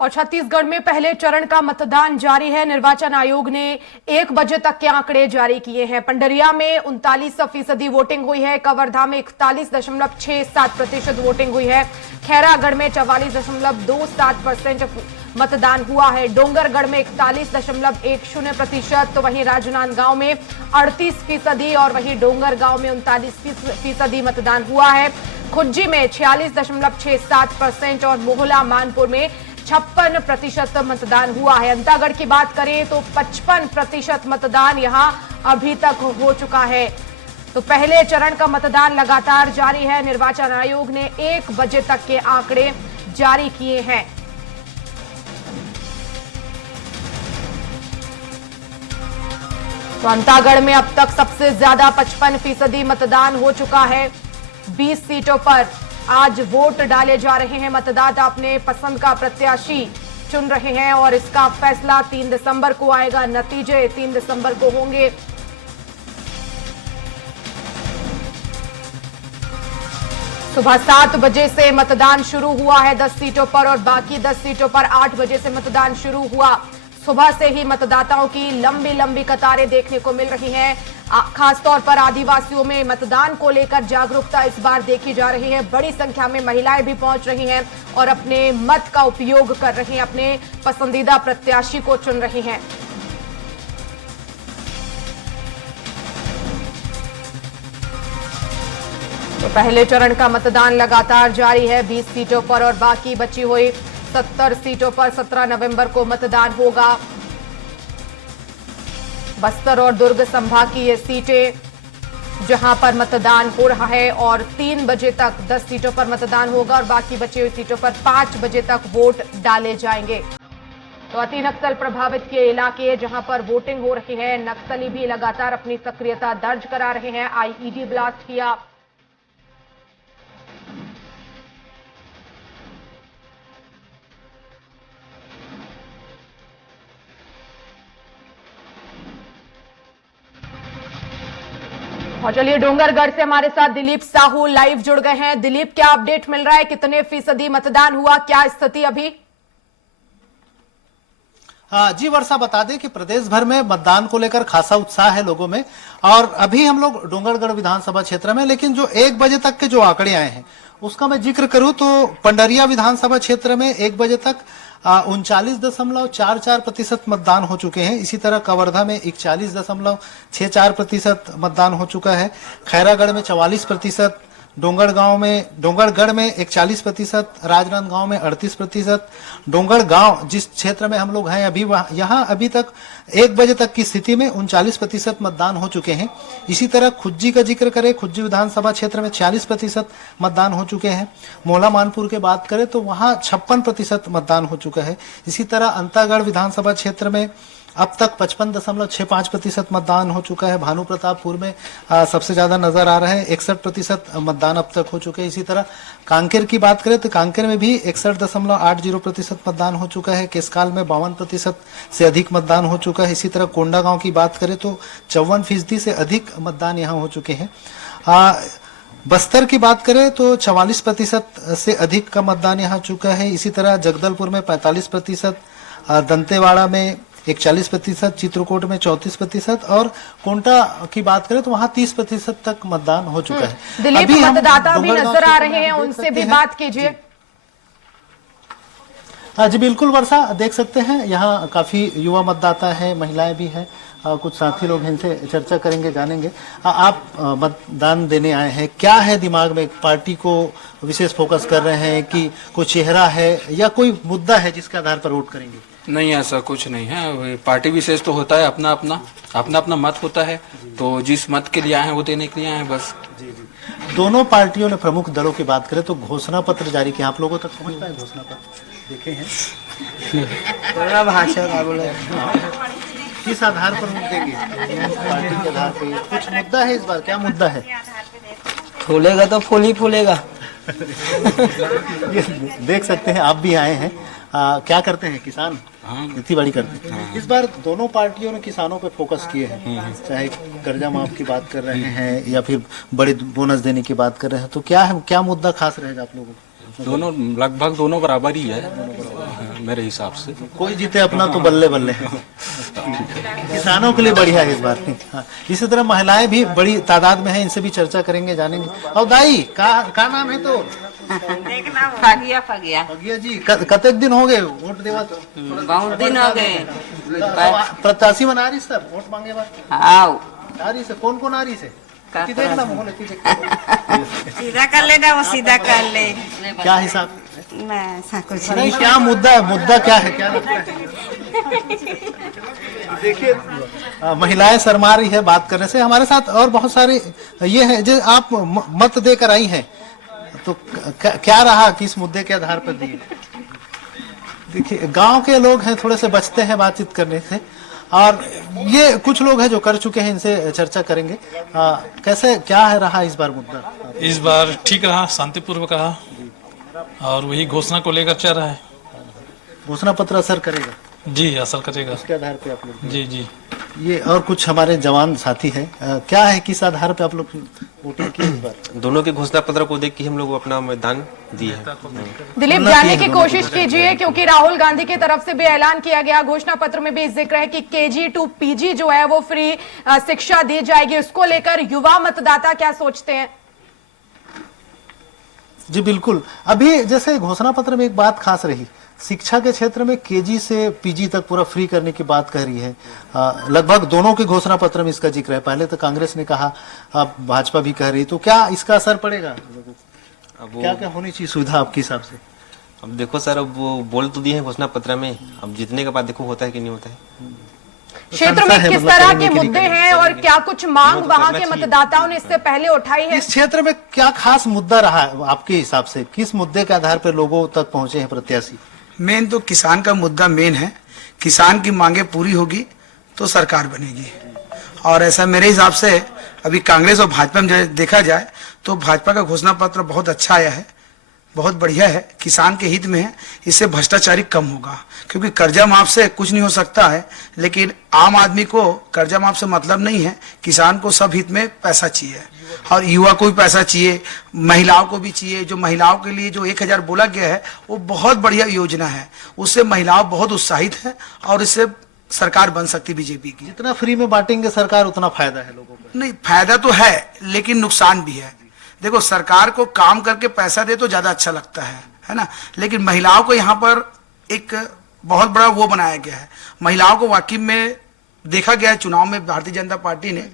और छत्तीसगढ़ में पहले चरण का मतदान जारी है। निर्वाचन आयोग ने 1 बजे तक के आंकड़े जारी किए हैं। पंडरिया में 39% वोटिंग हुई है। कवर्धा में 41.67% वोटिंग हुई है। खैरागढ़ में 44.27% मतदान हुआ है। डोंगरगढ़ में 41.10%, तो वहीं राजनांदगांव में 38% और वहीं डोंगरगांव में 39% मतदान हुआ है। खुज्जी में 46.67% और मोहला मानपुर में 56% मतदान हुआ है। अंतागढ़ की बात करें तो 55% मतदान यहां अभी तक हो चुका है। तो पहले चरण का मतदान लगातार जारी है। निर्वाचन आयोग ने 1 बजे तक के आंकड़े जारी किए हैं। तो अंतागढ़ में अब तक सबसे ज्यादा 55% मतदान हो चुका है। 20 सीटों पर आज वोट डाले जा रहे हैं। मतदाता अपने पसंद का प्रत्याशी चुन रहे हैं और इसका फैसला 3 दिसंबर को आएगा। नतीजे 3 दिसंबर को होंगे। सुबह 7 बजे से मतदान शुरू हुआ है 10 सीटों पर और बाकी 10 सीटों पर 8 बजे से मतदान शुरू हुआ। सुबह से ही मतदाताओं की लंबी लंबी कतारें देखने को मिल रही हैं। खासतौर पर आदिवासियों में मतदान को लेकर जागरूकता इस बार देखी जा रही है। बड़ी संख्या में महिलाएं भी पहुंच रही हैं और अपने मत का उपयोग कर रही हैं, अपने पसंदीदा प्रत्याशी को चुन रही हैं। तो पहले चरण का मतदान लगातार जारी है 20 सीटों पर और बाकी बची हुई 70 सीटों पर 17 नवंबर को मतदान होगा। बस्तर और दुर्ग संभाग की ये सीटें जहां पर मतदान हो रहा है और 3 बजे तक 10 सीटों पर मतदान होगा और बाकी बची हुई सीटों पर 5 बजे तक वोट डाले जाएंगे। तो अति नक्सल प्रभावित के इलाके जहां पर वोटिंग हो रही है, नक्सली भी लगातार अपनी सक्रियता दर्ज करा रहे हैं। आईईडी ब्लास्ट किया। और चलिए डोंगरगढ़ से हमारे साथ दिलीप साहू लाइव जुड़ गए हैं। दिलीप, क्या अपडेट मिल रहा है? कितने फीसदी मतदान हुआ? क्या स्थिति अभी? जी वर्षा, बता दें कि प्रदेश भर में मतदान को लेकर खासा उत्साह है लोगों में और अभी हम लोग डोंगरगढ़ विधानसभा क्षेत्र में, लेकिन जो 1 बजे तक के जो आंकड़े आए हैं उसका मैं जिक्र करूं तो पंडरिया विधानसभा क्षेत्र में 1 बजे तक 39.44% मतदान हो चुके हैं। इसी तरह कवर्धा में 41.64% मतदान हो चुका है। खैरागढ़ में 44%, डोंगरगढ़ में 41%, राजनांदगांव में 38%। डोंगरगांव जिस क्षेत्र में हम लोग हैं अभी, यहाँ अभी तक 1 बजे तक की स्थिति में 39% मतदान हो चुके हैं। इसी तरह खुज्जी का जिक्र करें, खुज्जी विधानसभा क्षेत्र में 46% मतदान हो चुके हैं। मोहला मानपुर की बात करें तो वहाँ 56% मतदान हो चुका है। इसी तरह अंतागढ़ विधानसभा क्षेत्र में अब तक 55.65% मतदान हो चुका है। भानु प्रतापपुर में सबसे ज्यादा नजर आ रहा है, 61% मतदान अब तक हो चुके हैं। इसी तरह कांकेर की बात करें तो कांकेर में भी 61.80% मतदान हो चुका है। केसकाल में 52% से अधिक मतदान हो चुका है। इसी तरह कोंडागांव की बात करें तो 54% से अधिक मतदान यहाँ हो चुके हैं। बस्तर की बात करें तो 44% से अधिक का मतदान यहाँ चुका है। इसी तरह जगदलपुर में 45%, दंतेवाड़ा में 41%, चित्रकूट में 34% और कोंटा की बात करें तो वहां 30% तक मतदान हो चुका है। दिलीप, मतदाता भी नजर आ रहे हैं, उनसे भी बात कीजिए। हाँ जी बिल्कुल वर्षा, देख सकते हैं यहाँ काफी युवा मतदाता है, महिलाएं भी हैं। कुछ साथी लोग इनसे चर्चा करेंगे, जानेंगे। आप मतदान देने आए हैं, क्या है दिमाग में? पार्टी को विशेष फोकस कर रहे हैं कि कोई चेहरा है या कोई मुद्दा है जिसके आधार पर वोट करेंगे? नहीं, ऐसा कुछ नहीं है। पार्टी विशेष तो होता है, अपना अपना मत होता है, तो जिस मत के लिए आए हैं वो देने के लिए आए हैं बस। जी जी। दोनों पार्टियों ने, प्रमुख दलों की बात करें तो घोषणा पत्र जारी किया। आप लोगों तक पहुंच पाए घोषणा पत्र? देखे हैं किस आधार पर वोट देंगे? पार्टी के आधार पर। कुछ मुद्दा है इस बार? क्या मुद्दा है? फूलेगा तो फूल ही फूलेगा। ये देख सकते हैं, आप भी आए हैं। क्या करते हैं? किसान? हाँ, खेती बाड़ी करते हैं। इस बार दोनों पार्टियों ने किसानों पे फोकस किए हैं, चाहे कर्जा माफ की बात कर रहे हैं या फिर बड़े बोनस देने की बात कर रहे हैं। तो क्या है, क्या मुद्दा खास रहेगा आप लोगों को? दोनों लगभग दोनों बराबर ही है। मेरे हिसाब से। कोई जीते अपना तो बल्ले बल्ले है। किसानों के लिए बढ़िया है इस बार। हाँ। इसी तरह महिलाएं भी बड़ी तादाद में हैं, इनसे भी चर्चा करेंगे, जानेंगे। और दाई का नाम है तो फगिया फगिया भगिया जी, कतेक दिन हो गए वोट देवा? तो बहुत दिन हो गए। प्रत्याशी बना रही सर वोट मांगे बाद आओ आ रही से कौन कौन आ रही से कि देखना मोहन सीधा कर लेना, वो सीधा कर ले। क्या हिसाब मैं कुछ नहीं, क्या मुद्दा है, मुद्दा क्या है, क्या लगता है? देखिए महिलाएं शर्मा रही है बात करने से। हमारे साथ और बहुत सारे ये है जो आप मत देकर आई हैं, तो क्या रहा, किस मुद्दे के आधार पर दिए? देखिए गांव के लोग हैं, थोड़े से बचते हैं बातचीत करने से, और ये कुछ लोग हैं जो कर चुके हैं, इनसे चर्चा करेंगे। कैसे क्या है रहा इस बार मुद्दा? इस बार ठीक रहा, शांतिपूर्वक रहा, और वही घोषणा को लेकर चल रहा है। घोषणा पत्र असर करेगा? जी असर करेगा, उसके आधार पे आप लोग। जी जी। ये और कुछ हमारे जवान साथी हैं, क्या है, किस आधार पे आप लोग वोटिंग किए इस बार? दोनों के घोषणा पत्र को देख के हम लोग अपना मतदान दिए हैं। दिलीप, जानने की कोशिश कीजिए, क्योंकि राहुल गांधी की तरफ से भी ऐलान किया गया, घोषणा पत्र में भी जिक्र है कि KG to PG जो है वो फ्री शिक्षा दी जाएगी। उसको लेकर युवा मतदाता क्या सोचते हैं? जी बिल्कुल, अभी जैसे घोषणा पत्र में एक बात खास रही, शिक्षा के क्षेत्र में KG से PG तक पूरा फ्री करने की बात कह रही है। लगभग दोनों के घोषणा पत्र में इसका जिक्र है। पहले तो कांग्रेस ने कहा, अब भाजपा भी कह रही, तो क्या इसका असर पड़ेगा? अब क्या क्या होनी चाहिए सुविधा आपके हिसाब से? अब देखो सर, अब वो बोल तो दिए हैं घोषणा पत्र में, अब जीतने के बाद देखो होता है कि नहीं होता है। क्षेत्र में किस तरह के मुद्दे हैं और क्या कुछ मांग वहां के मतदाताओं ने इससे पहले उठाई है? इस क्षेत्र में क्या खास मुद्दा रहा है आपके हिसाब से? किस मुद्दे के आधार पर लोगों तक पहुंचे हैं प्रत्याशी? मेन तो किसान का मुद्दा मेन है। किसान की मांगे पूरी होगी तो सरकार बनेगी, और ऐसा मेरे हिसाब से अभी कांग्रेस और भाजपा में देखा जाए तो भाजपा का घोषणा पत्र बहुत अच्छा आया है, बहुत बढ़िया है, किसान के हित में है। इससे भ्रष्टाचारी कम होगा, क्योंकि कर्जा माफ से कुछ नहीं हो सकता है, लेकिन आम आदमी को कर्जा माफ से मतलब नहीं है। किसान को सब हित में पैसा चाहिए, और युवा को भी पैसा चाहिए, महिलाओं को भी चाहिए। जो महिलाओं के लिए जो 1000 बोला गया है वो बहुत बढ़िया योजना है, उससे महिलाओं बहुत उत्साहित है, और इससे सरकार बन सकती बीजेपी की। जितना फ्री में बांटेंगे सरकार उतना फायदा है लोगों को। नहीं, फायदा तो है लेकिन नुकसान भी है। देखो, सरकार को काम करके पैसा दे तो ज्यादा अच्छा लगता है ना, लेकिन महिलाओं को यहाँ पर एक बहुत बड़ा वो बनाया गया है। महिलाओं को वाकई में देखा गया है चुनाव में भारतीय जनता पार्टी ने,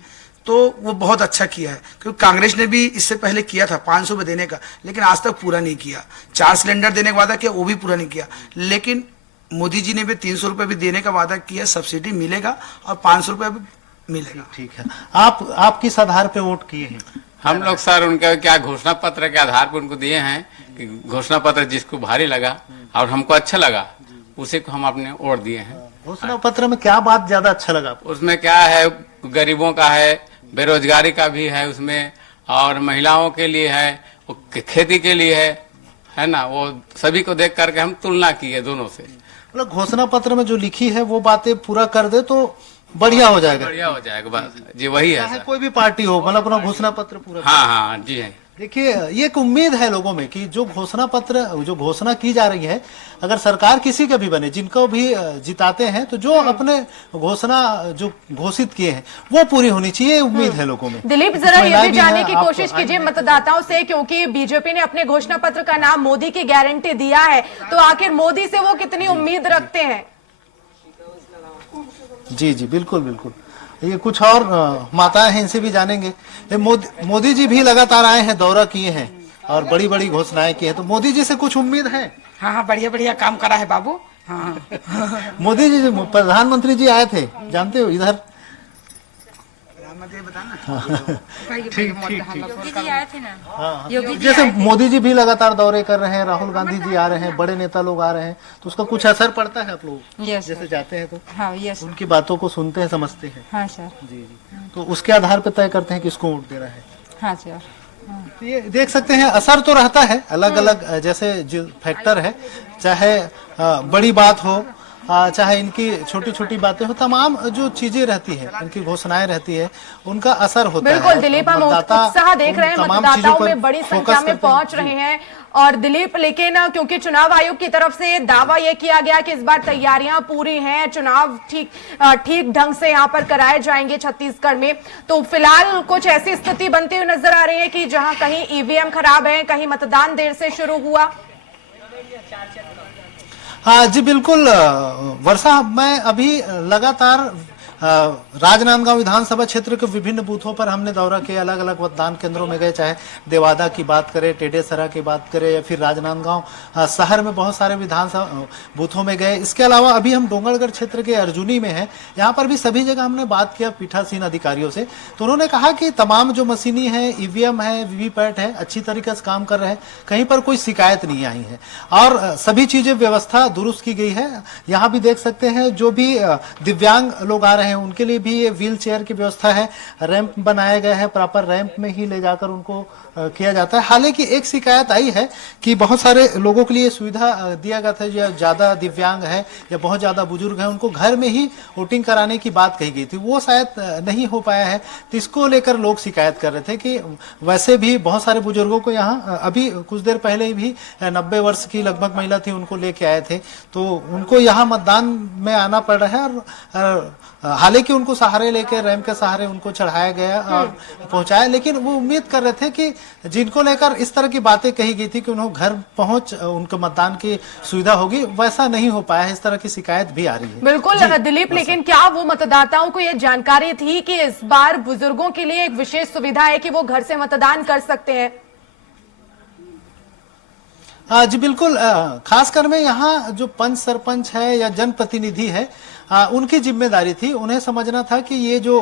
तो वो बहुत अच्छा किया है। क्योंकि कांग्रेस ने भी इससे पहले किया था 500 में देने का, लेकिन आज तक पूरा नहीं किया। 4 सिलेंडर देने का वादा किया, वो भी पूरा नहीं किया। लेकिन मोदी जी ने भी 300 रुपए भी देने का वादा किया, सब्सिडी मिलेगा, और 500 रुपए भी मिलेगा। ठीक है, आप किस आधार पे वोट किए हैं? हम लोग सर उनका क्या घोषणा पत्र के आधार पर उनको दिए हैं कि घोषणा पत्र जिसको भारी लगा और हमको अच्छा लगा उसी को हम अपने वोट दिए हैं। घोषणा पत्र में क्या बात ज्यादा अच्छा लगा आपको? उसमें क्या है, गरीबों का है, बेरोजगारी का भी है उसमें, और महिलाओं के लिए है, खेती के लिए है ना, वो सभी को देख करके हम तुलना की है दोनों से। मतलब घोषणा पत्र में जो लिखी है वो बातें पूरा कर दे तो बढ़िया हो जाएगा। बढ़िया हो जाएगा, बस जी वही है सर। कोई भी पार्टी हो, मतलब अपना घोषणा पत्र पूरा। हाँ हाँ जी है। देखिए, ये एक उम्मीद है लोगों में कि जो घोषणा पत्र, जो घोषणा की जा रही है, अगर सरकार किसी का भी बने, जिनको भी जिताते हैं, तो जो अपने घोषणा जो घोषित किए हैं वो पूरी होनी चाहिए, उम्मीद है लोगों में। दिलीप, जरा ये भी जानने की कोशिश कीजिए मतदाताओं से, क्योंकि बीजेपी ने अपने घोषणा पत्र का नाम मोदी की गारंटी दिया है, तो आखिर मोदी से वो कितनी उम्मीद रखते हैं? जी जी बिल्कुल बिल्कुल। ये कुछ और माताएं हैं, इनसे भी जानेंगे। ये मोदी जी भी लगातार आए हैं, दौरा किए हैं और बड़ी बड़ी घोषणाएं की है, तो मोदी जी से कुछ उम्मीद है? हाँ हाँ, बढ़िया बढ़िया काम करा है बाबू। हाँ मोदी जी, प्रधानमंत्री जी आए थे, जानते हो इधर? जैसे मोदी जी भी लगातार दौरे कर रहे हैं, राहुल गांधी जी आ रहे हैं, बड़े नेता लोग आ रहे हैं, तो उसका कुछ असर पड़ता है आप लोग जैसे जाते हैं तो? हाँ, यस, उनकी बातों को सुनते हैं, समझते हैं? हाँ सर। जी जी, तो उसके आधार पर तय करते हैं किसको वोट देना है? हाँ सर। तो ये देख सकते हैं, असर तो रहता है, अलग अलग जैसे जो फैक्टर है, चाहे बड़ी बात हो, चाहे इनकी छोटी छोटी बातें हो, तमाम जो चीजें रहती है, इनकी घोषणाएं रहती है, उनका असर होता है। बिल्कुल दिलीप, हम उत्साह देख रहे हैं, मतदाताओं में बड़ी संख्या में पहुंच रहे हैं और दिलीप, लेकिन क्योंकि चुनाव आयोग की तरफ से दावा यह किया गया कि इस बार तैयारियां पूरी हैं, चुनाव ठीक ढंग से यहां पर कराए जाएंगे छत्तीसगढ़ में, तो फिलहाल कुछ ऐसी स्थिति बनती हुई नजर आ रही है कि जहां कहीं ईवीएम खराब है, कहीं मतदान देर से शुरू हुआ। हाँ जी बिल्कुल वर्षा, मैं अभी लगातार राजनांदगांव विधानसभा क्षेत्र के विभिन्न बूथों पर हमने दौरा किया, अलग अलग मतदान केंद्रों में गए, चाहे देवादा की बात करें, टेडेसरा की बात करें या फिर राजनांदगांव शहर में बहुत सारे विधानसभा बूथों में गए। इसके अलावा अभी हम डोंगरगढ़ क्षेत्र के अर्जुनी में हैं, यहाँ पर भी सभी जगह हमने बात किया पीठासीन अधिकारियों से, तो उन्होंने कहा कि तमाम जो मशीनी है, ईवीएम है, वीवीपैट है, अच्छी तरीके से काम कर रहे हैं, कहीं पर कोई शिकायत नहीं आई है और सभी चीजें व्यवस्था दुरुस्त की गई है। यहाँ भी देख सकते हैं जो भी दिव्यांग लोग आ रहे हैं उनके लिए भी ये व्हील चेयर की व्यवस्था है, रैंप बनाया गया है, प्रॉपर रैंप में ही ले जाकर उनको किया जाता है। हालांकि एक शिकायत आई है कि बहुत सारे लोगों के लिए सुविधा दिया गया था, जो ज्यादा दिव्यांग है या बहुत ज्यादा बुजुर्ग है, उनको घर में ही वोटिंग कराने की बात कही गई थी, वो शायद नहीं हो पाया है, तो इसको लेकर लोग शिकायत कर रहे थे कि वैसे भी बहुत सारे बुजुर्गों को यहाँ अभी कुछ देर पहले भी 90 वर्ष की लगभग महिला थी, उनको लेके आए थे, तो उनको यहाँ मतदान में आना पड़ रहा है और हालांकि उनको सहारे लेके रैंप के सहारे उनको चढ़ाया गया और पहुंचाया, लेकिन वो उम्मीद कर रहे थे कि जिनको लेकर इस तरह की बातें कही गई थी कि उन्हें घर पहुंच उनको मतदान की सुविधा होगी, वैसा नहीं हो पाया है, इस तरह की शिकायत भी आ रही है। बिल्कुल दिलीप, लेकिन क्या वो मतदाताओं को ये जानकारी थी कि इस बार बुजुर्गों के लिए एक विशेष सुविधा है कि वो घर से मतदान कर सकते हैं? जी बिल्कुल, खासकर में यहाँ जो पंच सरपंच है या जनप्रतिनिधि है, उनकी जिम्मेदारी थी, उन्हें समझना था कि ये जो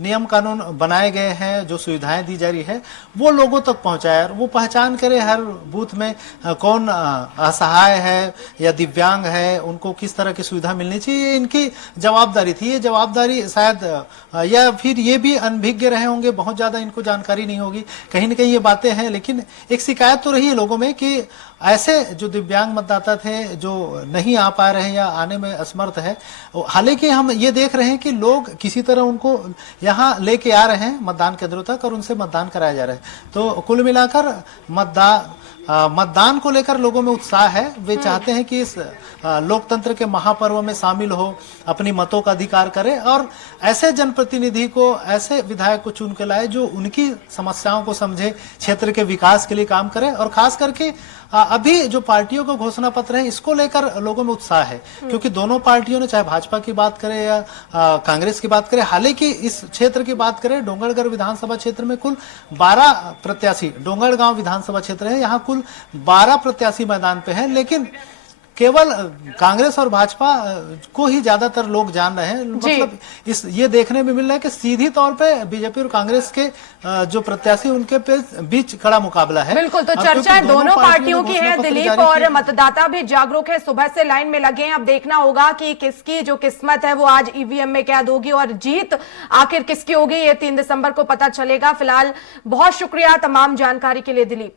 नियम कानून बनाए गए हैं, जो सुविधाएं दी जा रही है, वो लोगों तक पहुंचाए, वो पहचान करे हर बूथ में कौन असहाय है या दिव्यांग है, उनको किस तरह की सुविधा मिलनी चाहिए, इनकी जवाबदारी थी। ये जवाबदारी शायद या फिर ये भी अनभिज्ञ रहे होंगे, बहुत ज्यादा इनको जानकारी नहीं होगी, कहीं ना कहीं ये बातें हैं, लेकिन एक शिकायत तो रही है लोगों में कि ऐसे जो दिव्यांग मतदाता थे जो नहीं आ पा रहे हैं या आने में असमर्थ है, हालांकि हम ये देख रहे हैं कि लोग किसी तरह उनको यहाँ लेके आ रहे हैं मतदान केंद्रों तक और उनसे मतदान कराया जा रहा है, तो कुल मिलाकर मतदान को लेकर लोगों में उत्साह है। वे चाहते हैं कि इस लोकतंत्र के महापर्व में शामिल हो, अपनी मतों का अधिकार करें और ऐसे जनप्रतिनिधि को, ऐसे विधायक को चुन के लाए जो उनकी समस्याओं को समझे, क्षेत्र के विकास के लिए काम करे। और खास करके अभी जो पार्टियों का घोषणा पत्र है, इसको लेकर लोगों में उत्साह है, क्योंकि दोनों पार्टियों ने, चाहे भाजपा की बात करें या कांग्रेस की बात करें, हालांकि इस क्षेत्र की बात करें, डोंगरगढ़ विधानसभा क्षेत्र में कुल 12 प्रत्याशी, डोंगरगांव विधानसभा क्षेत्र है, यहाँ कुल 12 प्रत्याशी मैदान पे हैं, लेकिन केवल कांग्रेस और भाजपा को ही ज्यादातर लोग जान रहे हैं। मतलब ये देखने में मिल रहा है कि सीधी तौर पे बीजेपी और कांग्रेस के जो प्रत्याशी उनके बीच कड़ा मुकाबला है। बिल्कुल, तो चर्चा दोनों पार्टियों की है दिलीप, और मतदाता भी जागरूक है, सुबह से लाइन में लगे हैं। अब देखना होगा कि किसकी जो किस्मत है वो आज ईवीएम में कैद होगी और जीत आखिर किसकी होगी, ये 3 दिसंबर को पता चलेगा। फिलहाल बहुत शुक्रिया तमाम जानकारी के लिए दिलीप।